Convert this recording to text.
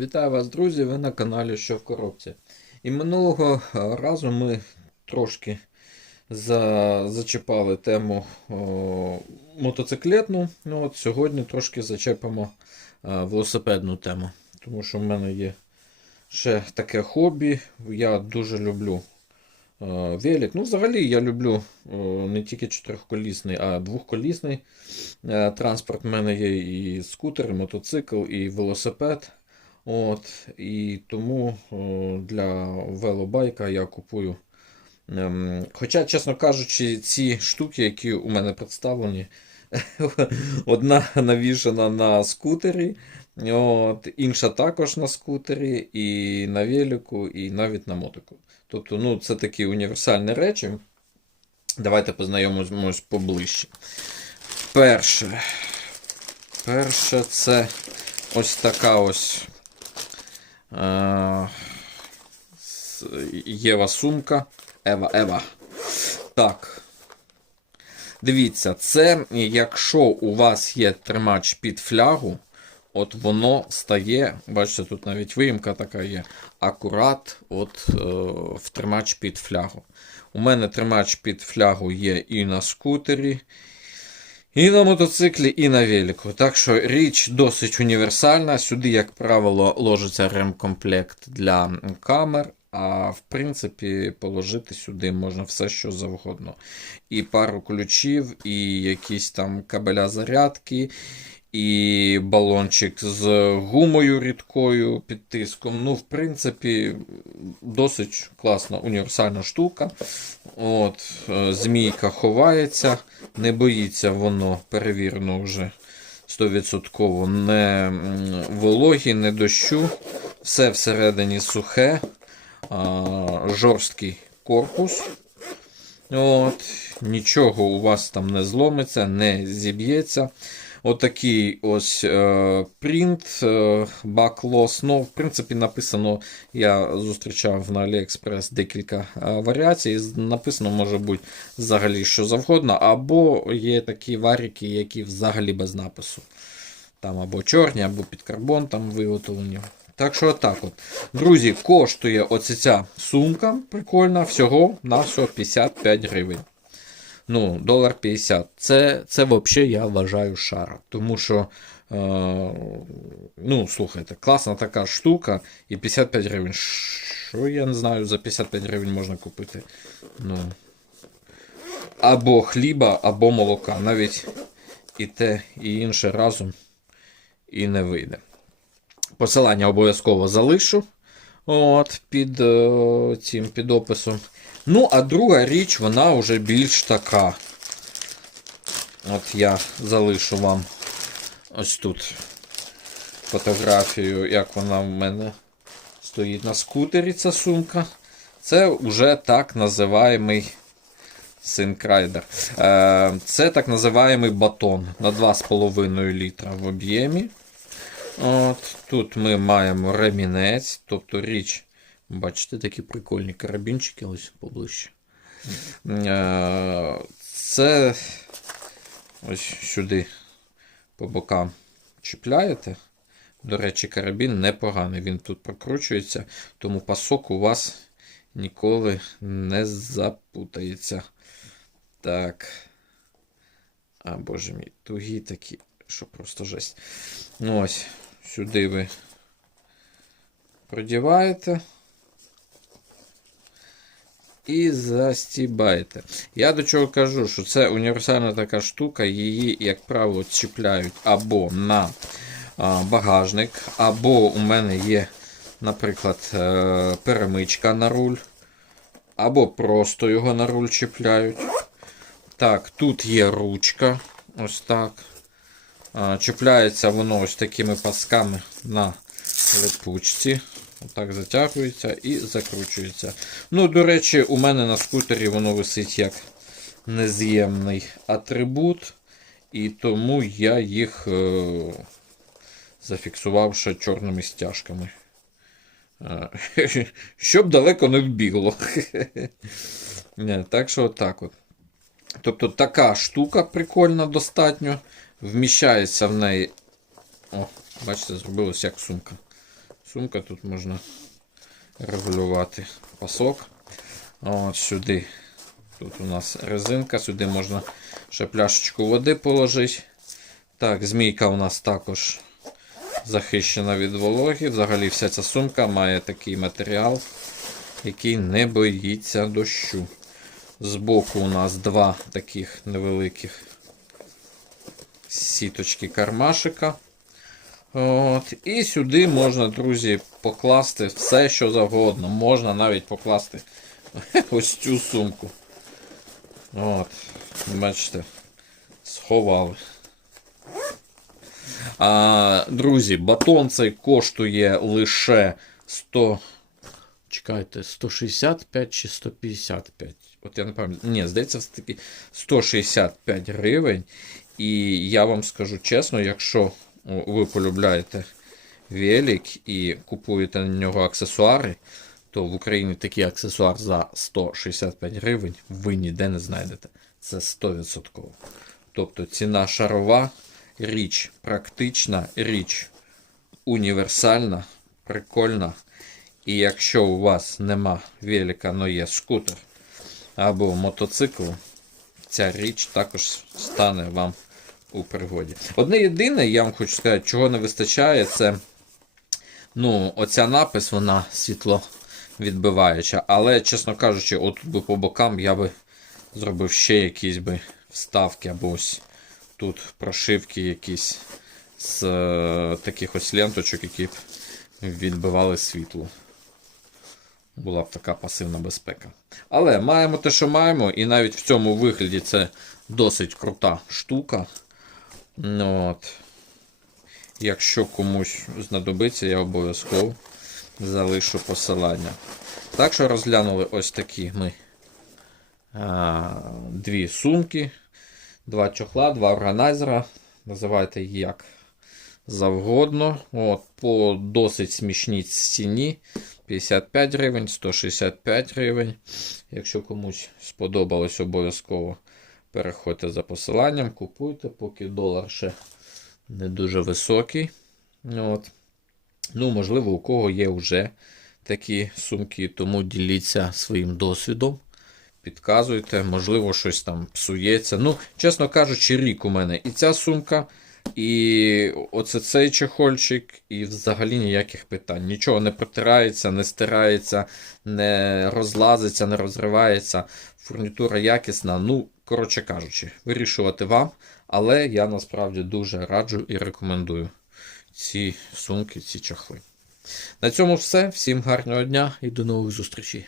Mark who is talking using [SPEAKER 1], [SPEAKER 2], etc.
[SPEAKER 1] Вітаю вас, друзі! Ви на каналі Що в коробці. І минулого разу ми трошки за... зачепали тему о, мотоциклетну. Ну, от Сьогодні трошки зачепимо е, велосипедну тему. Тому що в мене є ще таке хобі. Я дуже люблю е, велик. Ну, взагалі я люблю е, не тільки чотирьохколісний, а двохколісний е, транспорт. У мене є і скутер, і мотоцикл, і велосипед. От, І тому для велобайка я купую. Ем, хоча, чесно кажучи, ці штуки, які у мене представлені, одна навішана на скутері, от, інша також на скутері, і на велику, і навіть на мотику. Тобто, ну, це такі універсальні речі. Давайте познайомимось поближче. Перше. Перше це ось така ось. Е, Єва сумка. Ева, Ева. Так. Дивіться, це якщо у вас є тримач під флягу, от воно стає, бачите, тут навіть виїмка така є, акурат от, е, в тримач під флягу. У мене тримач під флягу є і на скутері, і на мотоциклі, і на велику. Так що річ досить універсальна. Сюди, як правило, ложиться ремкомплект для камер. А в принципі, положити сюди можна все, що завгодно. І пару ключів, і якісь там кабеля зарядки, і балончик з гумою рідкою під тиском. Ну, в принципі, досить класна універсальна штука. От, е, змійка ховається, не боїться воно, перевірено вже 100% не вологі, не дощу. Все всередині сухе, а, жорсткий корпус. От, нічого у вас там не зломиться, не зіб'ється. Отакий ось е, принт, е, баклос. Ну, в принципі, написано, я зустрічав на AliExpress декілька е, варіацій. Написано може бути взагалі що завгодно, або є такі варіки, які взагалі без напису. Там або чорні, або під карбон там виготовлені. Так що отак от. Друзі, коштує оця сумка прикольна, всього на всього 55 гривень. Ну, долар 50. Це, це взагалі я вважаю шара. Тому що, е, ну, слухайте, класна така штука і 55 гривень. Що я не знаю, за 55 гривень можна купити. Ну, або хліба, або молока. Навіть і те, і інше разом і не вийде. Посилання обов'язково залишу от, під е, цим під описом. Ну, а друга річ, вона вже більш така. От я залишу вам ось тут фотографію, як вона в мене стоїть на скутері, ця сумка. Це вже так називаємий Синкрайдер. Е, Це так називаємий батон на 2,5 літра в об'ємі. От, Тут ми маємо ремінець, тобто річ, бачите, такі прикольні карабінчики ось поближче. Е, Це ось сюди по бокам чіпляєте. До речі, карабін непоганий, він тут прокручується, тому пасок у вас ніколи не запутається. Так. А, боже мій, тугі такі, що просто жесть. Ну ось, сюди ви продіваєте. І застібаєте. Я до чого кажу, що це універсальна така штука, її, як правило, чіпляють або на багажник, або у мене є, наприклад, е, перемичка на руль, або просто його на руль чіпляють. Так, тут є ручка. Ось так. Чіпляється воно ось такими пасками на липучці. Отак затягується і закручується. Ну, до речі, у мене на скутері воно висить як нез'ємний атрибут, і тому я їх е, зафіксував ще чорними стяжками. Е, Щоб далеко не вбігло. Так що отак от. Тобто така штука прикольна достатньо. Вміщається в неї. О, бачите, зробилось як сумка. сумка, тут можна регулювати пасок. От сюди. Тут у нас резинка, сюди можна ще пляшечку води положити. Так, змійка у нас також захищена від вологи. Взагалі вся ця сумка має такий матеріал, який не боїться дощу. Збоку у нас два таких невеликих сіточки кармашика. От. І сюди можна, друзі, покласти все, що завгодно. Можна навіть покласти ось цю сумку. От. Бачите, сховали. А, друзі, батон цей коштує лише 100. Чекайте, 165 чи 155. От я не пам'ятаю. Ні, здається, все таки 165 гривень. І я вам скажу чесно, якщо ви полюбляєте велик і купуєте на нього аксесуари, то в Україні такий аксесуар за 165 гривень ви ніде не знайдете. Це 100%. Тобто ціна шарова, річ практична, річ універсальна, прикольна. І якщо у вас нема велика, но є скутер або мотоцикл, ця річ також стане вам у пригоді. Одне єдине, я вам хочу сказати, чого не вистачає, це ну, оця напис, вона світло відбиваюча. Але, чесно кажучи, от би по бокам я би зробив ще якісь би вставки, або ось тут прошивки якісь з е, таких ось ленточок, які б відбивали світло. Була б така пасивна безпека. Але маємо те, що маємо, і навіть в цьому вигляді це досить крута штука. Ну, от. Якщо комусь знадобиться, я обов'язково залишу посилання. Так що розглянули ось такі ми а, дві сумки, два чохла, два органайзера. Називайте їх як завгодно. От, по досить смішній ціні. 55 гривень, 165 гривень. Якщо комусь сподобалось, обов'язково переходьте за посиланням, купуйте, поки долар ще не дуже високий. От. Ну, можливо, у кого є вже такі сумки, тому діліться своїм досвідом. Підказуйте, можливо, щось там псується. Ну, чесно кажучи, рік у мене і ця сумка, і оце цей чехольчик, і взагалі ніяких питань. Нічого не протирається, не стирається, не розлазиться, не розривається. Фурнітура якісна. Ну, коротше кажучи, вирішувати вам. Але я насправді дуже раджу і рекомендую ці сумки, ці чахли. На цьому все. Всім гарного дня і до нових зустрічей.